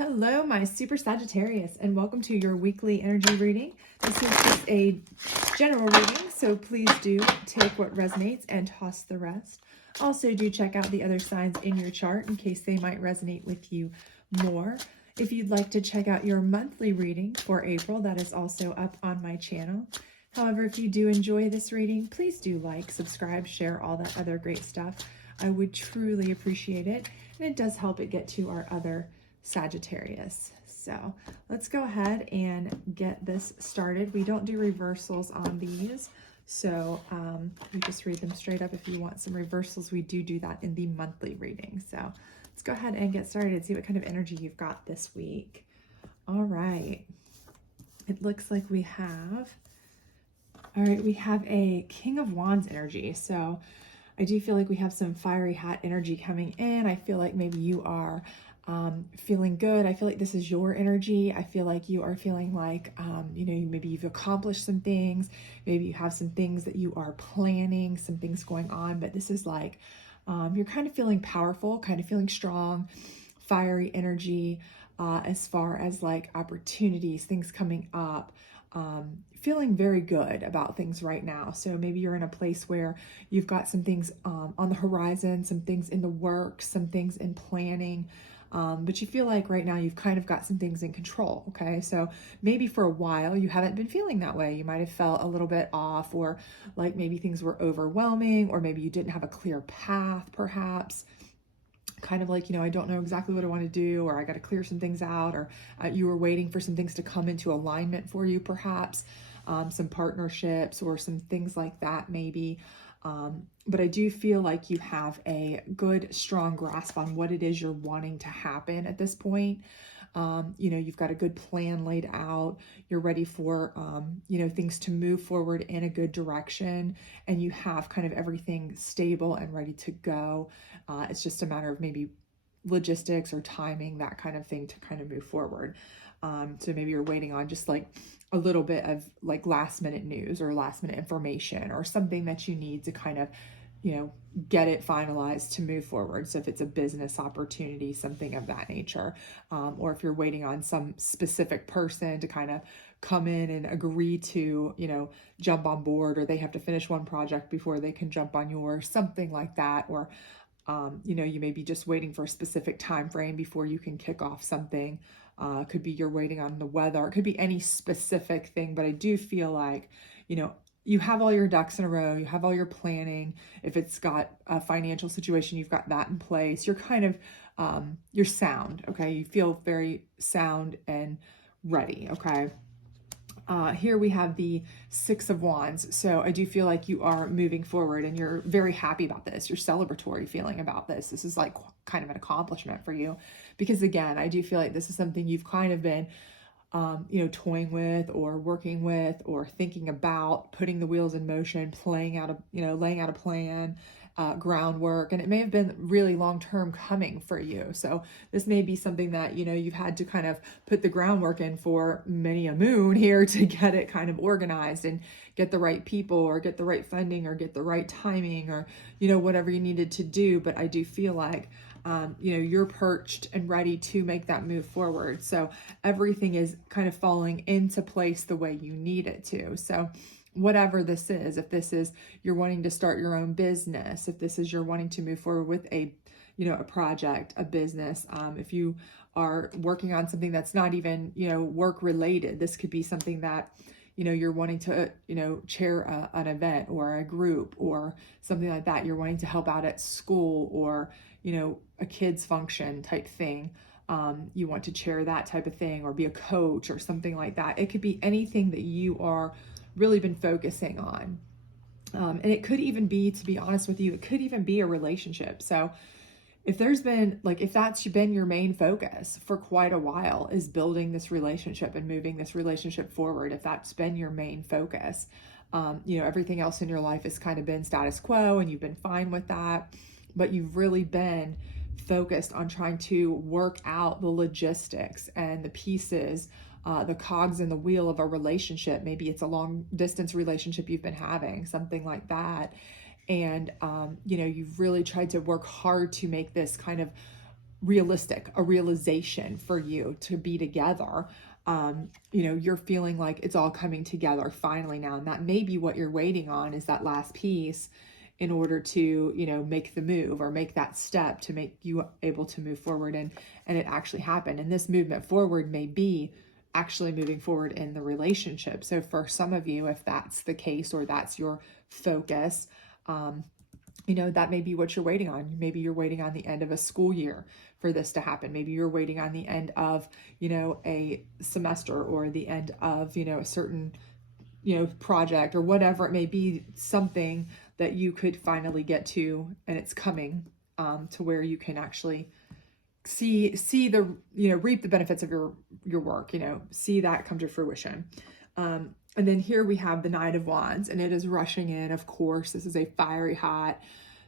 Hello, my super Sagittarius, and welcome to your weekly energy reading. This is just a general reading, so please do take what resonates and toss the rest. Also, do check out the other signs in your chart in case they might resonate with you more. If you'd like to check out your monthly reading for April, that is also up on my channel. However, if you do enjoy this reading, please do like, subscribe, share, all that other great stuff. I would truly appreciate it, and it does help it get to our other Sagittarius. So let's go ahead and get this started. We don't do reversals on these, so we just read them straight up. If you want some reversals, we do that in the monthly reading. So let's go ahead and get started, see what kind of energy you've got this week. All right, it looks like we have a King of Wands energy. So I do feel like we have some fiery hot energy coming in. I feel like maybe you are feeling good. I feel like this is your energy. I feel like you are feeling like, maybe you've accomplished some things. Maybe you have some things that you are planning, some things going on, but this is like, you're kind of feeling powerful, kind of feeling strong, fiery energy, as far as like opportunities, things coming up, feeling very good about things right now. So maybe you're in a place where you've got some things on the horizon, some things in the works, some things in planning, but you feel like right now you've kind of got some things in control, okay? So maybe for a while you haven't been feeling that way. You might have felt a little bit off, or like maybe things were overwhelming, or maybe you didn't have a clear path perhaps. Kind of like, I don't know exactly what I want to do, or I got to clear some things out, or you were waiting for some things to come into alignment for you perhaps, some partnerships or some things like that maybe. But I do feel like you have a good, strong grasp on what it is you're wanting to happen at this point. You've got a good plan laid out. You're ready for, things to move forward in a good direction, and you have kind of everything stable and ready to go. It's just a matter of maybe logistics or timing, that kind of thing, to kind of move forward. So maybe you're waiting on just like a little bit of like last minute news or last minute information or something that you need to kind of, get it finalized to move forward. So if it's a business opportunity, something of that nature, or if you're waiting on some specific person to kind of come in and agree to, jump on board, or they have to finish one project before they can jump on yours, something like that. Or, you may be just waiting for a specific time frame before you can kick off something. Could be you're waiting on the weather. It could be any specific thing, but I do feel like, you have all your ducks in a row. You have all your planning. If it's got a financial situation, you've got that in place. You're kind of, you're sound, okay? You feel very sound and ready, okay? Here we have the Six of Wands. So I do feel like you are moving forward and you're very happy about this. You're celebratory feeling about this. This is like kind of an accomplishment for you, because again, I do feel like this is something you've kind of been toying with or working with or thinking about, putting the wheels in motion, laying out a plan, groundwork, and it may have been really long-term coming for you. So this may be something that, you've had to kind of put the groundwork in for many a moon here to get it kind of organized and get the right people or get the right funding or get the right timing or, whatever you needed to do. But I do feel like, you're perched and ready to make that move forward. So everything is kind of falling into place the way you need it to. So whatever this is, if this is you're wanting to start your own business, if this is you're wanting to move forward with a project, a business, if you are working on something that's not even, work related, this could be something that, you're wanting to, chair an event or a group or something like that. You're wanting to help out at school or, a kids function type thing. You want to chair that type of thing or be a coach or something like that. It could be anything that you are really been focusing on. And it could even be, to be honest with you, it could even be a relationship. So if that's been your main focus for quite a while, is building this relationship and moving this relationship forward, if that's been your main focus, everything else in your life has kind of been status quo and you've been fine with that, but you've really been focused on trying to work out the logistics and the pieces, the cogs in the wheel of a relationship. Maybe it's a long distance relationship you've been having, something like that. And, you've really tried to work hard to make this kind of realistic, a realization for you to be together. You know, you're feeling like it's all coming together finally now. And that may be what you're waiting on, is that last piece in order to, you know, make the move or make that step to make you able to move forward and it actually happen. And this movement forward may be actually moving forward in the relationship. So for some of you, if that's the case, or that's your focus, you know, that may be what you're waiting on. Maybe you're waiting on the end of a school year for this to happen. Maybe you're waiting on the end of, you know, a semester, or the end of, you know, a certain, you know, project, or whatever it may be, something that you could finally get to, and it's coming to where you can actually see the, you know, reap the benefits of your work, you know, see that come to fruition. And then here we have the Knight of Wands, and it is rushing in. Of course, this is a fiery hot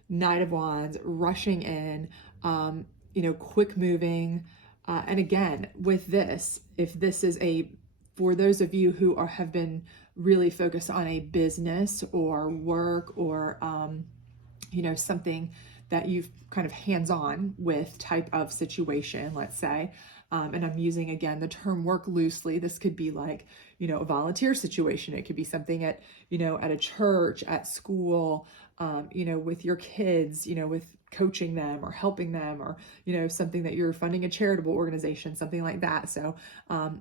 Knight of Wands rushing in, you know, quick moving. And again, with this, if this is for those of you who have been really focused on a business or work, or, you know, something that you've kind of hands-on with type of situation, let's say, and I'm using, again, the term work loosely. This could be like, you know, a volunteer situation. It could be something at, you know, at a church, at school, you know, with your kids, you know, with coaching them or helping them, or, you know, something that you're funding a charitable organization, something like that. So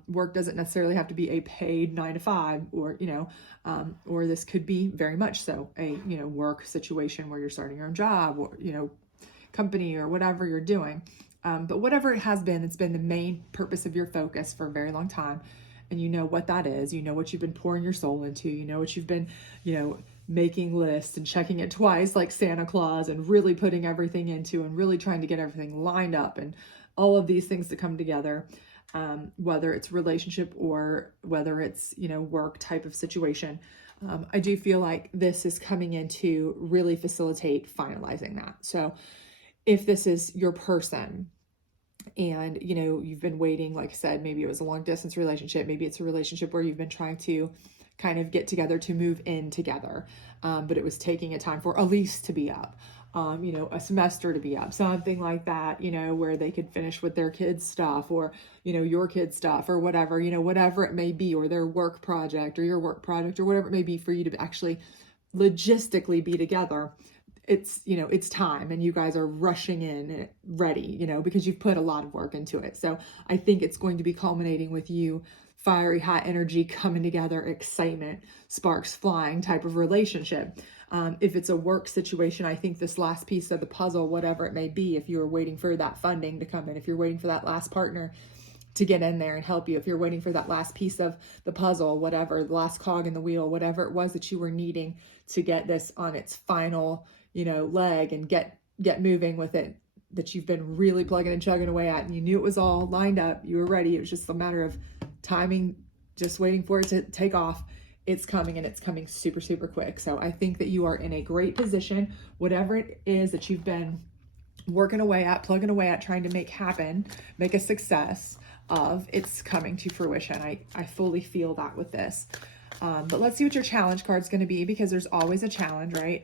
work doesn't necessarily have to be a paid 9 to 5, or, you know, or this could be very much so a, you know, work situation where you're starting your own job, or, you know, company, or whatever you're doing. But whatever it has been, it's been the main purpose of your focus for a very long time. And you know what that is. You know what you've been pouring your soul into. You know what you've been, you know, making lists and checking it twice like Santa Claus, and really putting everything into, and really trying to get everything lined up, and all of these things to come together, whether it's relationship or whether it's, you know, work type of situation. I do feel like this is coming in to really facilitate finalizing that. So if this is your person, and, you know, you've been waiting, like I said, maybe it was a long distance relationship, maybe it's a relationship where you've been trying to kind of get together to move in together, but it was taking a time for a lease to be up, you know, a semester to be up, something like that, you know, where they could finish with their kids' stuff, or, you know, your kids' stuff, or whatever, you know, whatever it may be, or their work project, or your work project, or whatever it may be, for you to actually logistically be together. It's, you know, it's time, and you guys are rushing in ready, you know, because you've put a lot of work into it. So I think it's going to be culminating with you, fiery hot energy coming together, excitement, sparks flying type of relationship. If it's a work situation, I think this last piece of the puzzle, whatever it may be, if you're waiting for that funding to come in, if you're waiting for that last partner to get in there and help you, if you're waiting for that last piece of the puzzle, whatever, the last cog in the wheel, whatever it was that you were needing to get this on its final, you know, leg, and get moving with it, that you've been really plugging and chugging away at, and you knew it was all lined up, you were ready, it was just a matter of timing, just waiting for it to take off. It's coming, and it's coming super, super quick. So I think that you are in a great position, whatever it is that you've been working away at, plugging away at, trying to make happen, make a success of, it's coming to fruition. I fully feel that with this. But let's see what your challenge card's going to be, because there's always a challenge, right?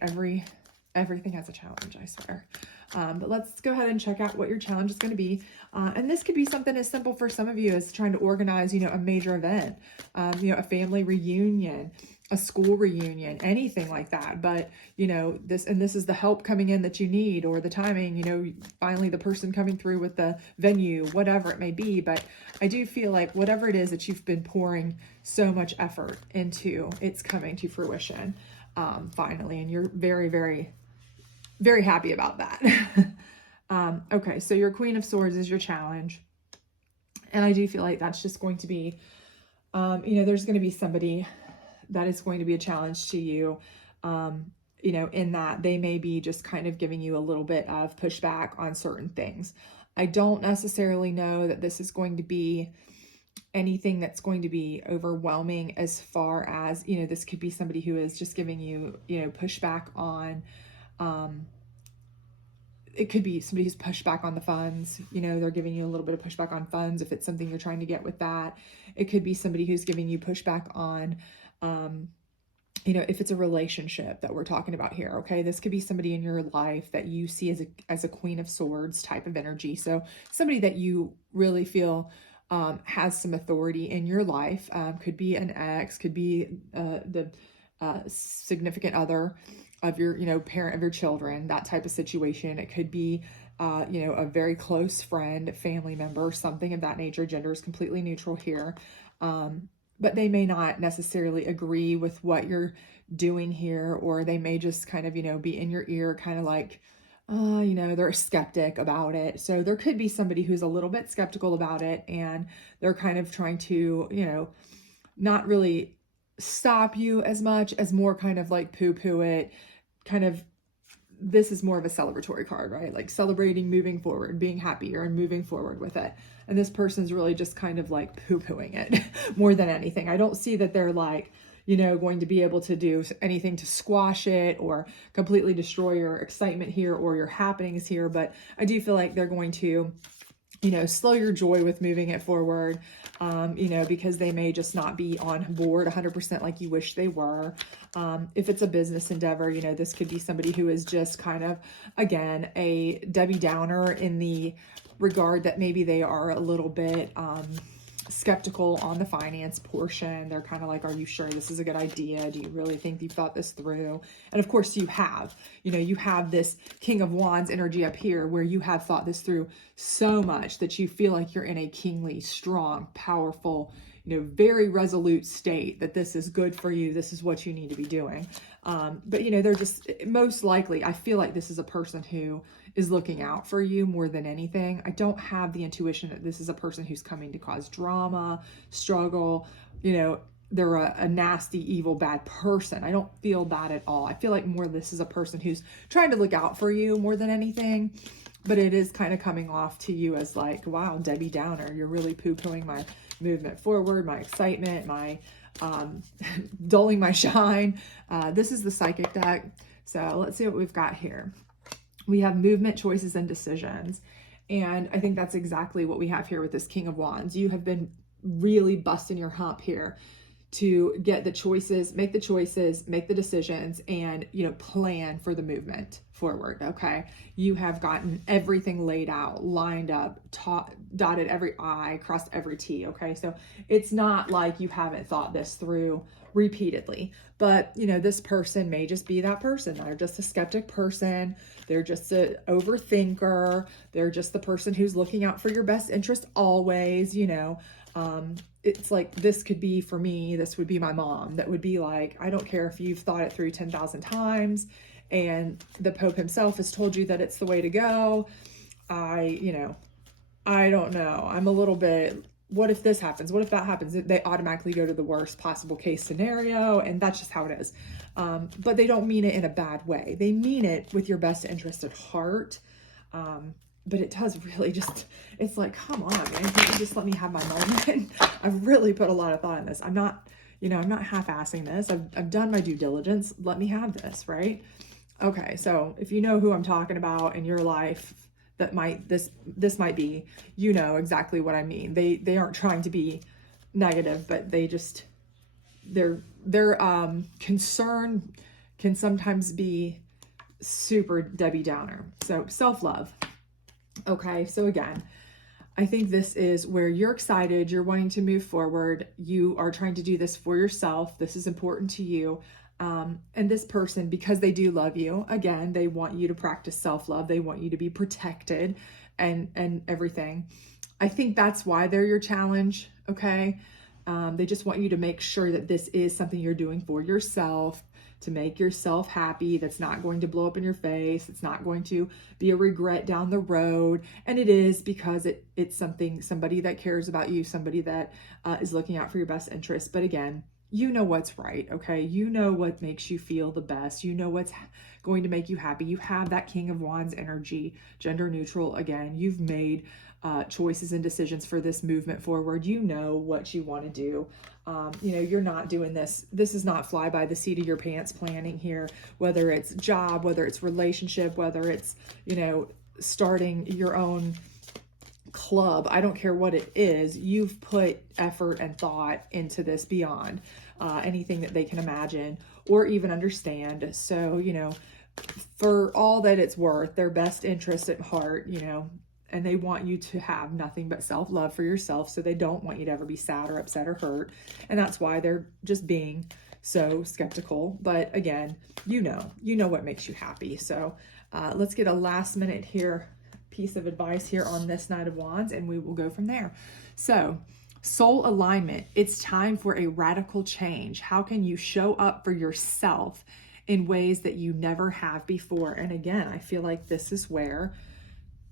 Everything has a challenge, I swear. But let's go ahead and check out what your challenge is going to be. And this could be something as simple for some of you as trying to organize, you know, a major event, you know, a family reunion, a school reunion, anything like that. But, you know, this is the help coming in that you need, or the timing, you know, finally the person coming through with the venue, whatever it may be. But I do feel like whatever it is that you've been pouring so much effort into, it's coming to fruition, finally. And you're very, very, very happy about that. Okay, so your Queen of Swords is your challenge. And I do feel like that's just going to be, you know, there's going to be somebody that is going to be a challenge to you, you know, in that they may be just kind of giving you a little bit of pushback on certain things. I don't necessarily know that this is going to be anything that's going to be overwhelming, as far as, you know, this could be somebody who is just giving you, you know, pushback on, it could be somebody who's pushed back on the funds, you know, they're giving you a little bit of pushback on funds if it's something you're trying to get with that. It could be somebody who's giving you pushback on, if it's a relationship that we're talking about here, okay, this could be somebody in your life that you see as a Queen of Swords type of energy. So somebody that you really feel has some authority in your life. Could be an ex, could be the significant other of your, parent of your children, that type of situation. It could be, a very close friend, family member, something of that nature. Gender is completely neutral here. But they may not necessarily agree with what you're doing here, or they may just kind of, be in your ear, kind of like, they're a skeptic about it. So there could be somebody who's a little bit skeptical about it, and they're kind of trying to, not really stop you as much as more kind of like poo-poo it, kind of. This is more of a celebratory card, right? Like celebrating, moving forward, being happier and moving forward with it. And this person's really just kind of like poo-pooing it more than anything. I don't see that they're like, going to be able to do anything to squash it or completely destroy your excitement here or your happenings here. But I do feel like they're going to, slow your joy with moving it forward, because they may just not be on board 100% like you wish they were. If it's a business endeavor, this could be somebody who is just kind of, again, a Debbie Downer in the regard that maybe they are a little bit skeptical on the finance portion. They're kind of like, are you sure this is a good idea? Do you really think you've thought this through? And of course you have, you have this King of Wands energy up here where you have thought this through so much that you feel like you're in a kingly, strong, powerful, very resolute state that this is good for you. This is what you need to be doing. But, they're just most likely, I feel like this is a person who is looking out for you more than anything. I don't have the intuition that this is a person who's coming to cause drama, struggle, they're a nasty, evil, bad person. I don't feel that at all. I feel like more this is a person who's trying to look out for you more than anything. But it is kind of coming off to you as like, wow, Debbie Downer, you're really poo-pooing my movement forward, my excitement, my dulling my shine. This is the psychic deck. So let's see what we've got here. We have movement, choices, and decisions. And I think that's exactly what we have here with this King of Wands. You have been really busting your hump here to get the choices, make the decisions, and, plan for the movement forward. Okay. You have gotten everything laid out, lined up, dotted every I, crossed every T. Okay. So it's not like you haven't thought this through repeatedly, but this person may just be that person. They're just a skeptic person. They're just an overthinker. They're just the person who's looking out for your best interest always, it's like, this could be for me, this would be my mom that would be like, I don't care if you've thought it through 10,000 times and the Pope himself has told you that it's the way to go. I don't know. I'm a little bit, what if this happens? What if that happens? They automatically go to the worst possible case scenario, and that's just how it is. But they don't mean it in a bad way. They mean it with your best interest at heart. But it does really just, it's like, come on, man, can't you just let me have my moment? I've really put a lot of thought in this. I'm not half-assing this. I've done my due diligence. Let me have this, right? Okay, so if you know who I'm talking about in your life, that this might be, exactly what I mean. They aren't trying to be negative, but their concern can sometimes be super Debbie Downer. So self-love. Okay, so again, I think this is where you're excited, you're wanting to move forward, you are trying to do this for yourself, this is important to you, and this person, because they do love you, again, they want you to practice self-love, they want you to be protected and everything. I think that's why they're your challenge, okay? They just want you to make sure that this is something you're doing for yourself, to make yourself happy, that's not going to blow up in your face, it's not going to be a regret down the road, and it is because it's somebody that cares about you, somebody that is looking out for your best interest. But again, you know what's right, okay? You know what makes you feel the best, you know what's going to make you happy. You have that King of Wands energy, gender neutral. Again, you've made choices and decisions for this movement forward. You know what you want to do. You're not doing this. This is not fly by the seat of your pants planning here, whether it's job, whether it's relationship, whether it's, starting your own club. I don't care what it is. You've put effort and thought into this beyond anything that they can imagine or even understand. So, you know, for all that it's worth, their best interest at heart, you know, and they want you to have nothing but self-love for yourself. So they don't want you to ever be sad or upset or hurt. And that's why they're just being so skeptical. But again, you know what makes you happy. So let's get a last minute here piece of advice here on this Knight of Wands, and we will go from there. So soul alignment, it's time for a radical change. How can you show up for yourself in ways that you never have before? And again, I feel like this is where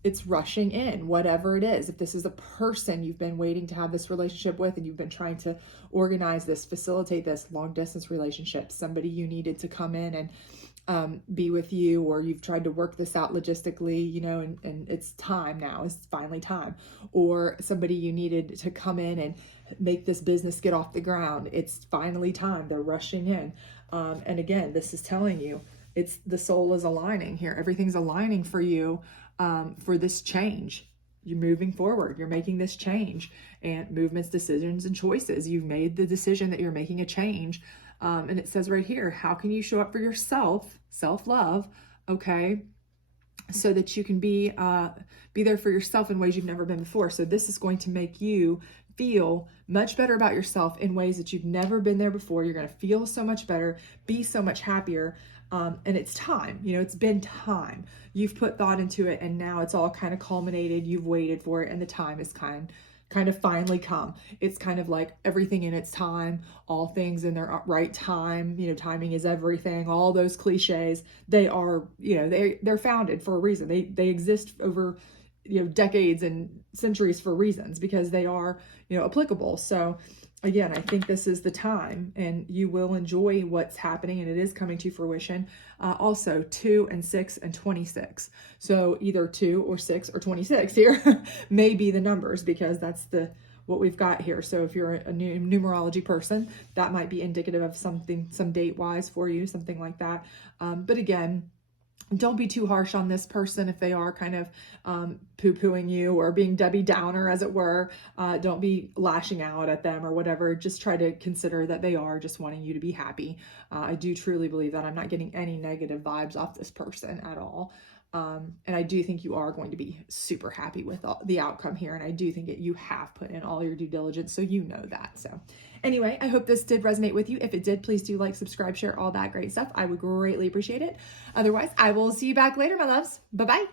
it's rushing in, whatever it is. If this is a person you've been waiting to have this relationship with, and you've been trying to organize this, facilitate this long distance relationship, somebody you needed to come in and be with you, or you've tried to work this out logistically, you know, and it's time now, it's finally time. Or somebody you needed to come in and make this business get off the ground, it's finally time, they're rushing in. And again, this is telling you, it's the soul is aligning here. Everything's aligning for you for this change. You're moving forward. You're making this change, and movements, decisions, and choices. You've made the decision that you're making a change. And it says right here, how can you show up for yourself, self-love, okay, so that you can be there for yourself in ways you've never been before. So this is going to make you feel much better about yourself in ways that you've never been there before. You're going to feel so much better, be so much happier. And it's time, you know, it's been time. You've put thought into it, and now it's all kind of culminated. You've waited for it, and the time is kind of finally come. It's kind of like everything in its time, all things in their right time, you know, timing is everything, all those cliches. They are, you know, they're founded for a reason. They exist over, you know, decades and centuries for reasons, because they are, you know, applicable. So again, I think this is the time, and you will enjoy what's happening, and it is coming to fruition. Also 2 and 6 and 26. So either 2 or 6 or 26 here may be the numbers, because that's what we've got here. So if you're a numerology person, that might be indicative of something, some date wise for you, something like that. But again, don't be too harsh on this person if they are kind of poo-pooing you or being Debbie Downer, as it were. Don't be lashing out at them or whatever. Just try to consider that they are just wanting you to be happy. I do truly believe that. I'm not getting any negative vibes off this person at all. And I do think you are going to be super happy with the outcome here. And I do think that you have put in all your due diligence, so you know that. So anyway, I hope this did resonate with you. If it did, please do like, subscribe, share, all that great stuff. I would greatly appreciate it. Otherwise, I will see you back later, my loves. Bye-bye.